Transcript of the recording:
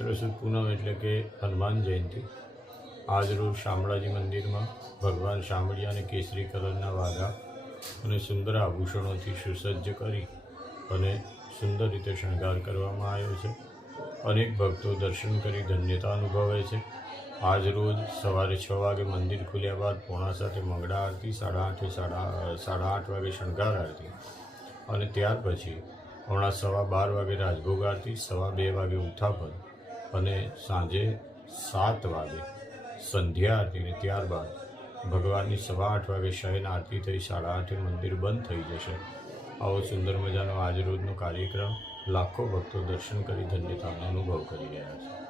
ચૈત્ર સુદ પૂનમ એટલે કે હનુમાન જયંતિ। આજરોજ શામળાજી મંદિરમાં ભગવાન શામળિયાને કેસરી કલરના વાઘા અને સુંદર આભૂષણોથી સુસજ્જ કરી અને સુંદર રીતે શણગાર કરવામાં આવ્યો છે। અનેક ભક્તો દર્શન કરી ધન્યતા અનુભવે છે। આજરોજ સવારે 6 વાગે મંદિર ખુલ્યા બાદ 7:45 મંગળા આરતી, 8:30 વાગે શણગાર આરતી અને ત્યાર પછી હમણાં 12:15 વાગે રાજભોગ આરતી, 2:15 વાગે ઉત્થાપન અને સાંજે 7 વાગે સંધ્યા આરતી અને ત્યારબાદ ભગવાનની 8:15 વાગે શયન આરતી થઈ 8:30 મંદિર બંધ થઈ જશે। આવો સુંદર મજાનો આજરોજનો કાર્યક્રમ લાખો ભક્તો દર્શન કરી ધન્યતાનો અનુભવ કરી રહ્યા છે।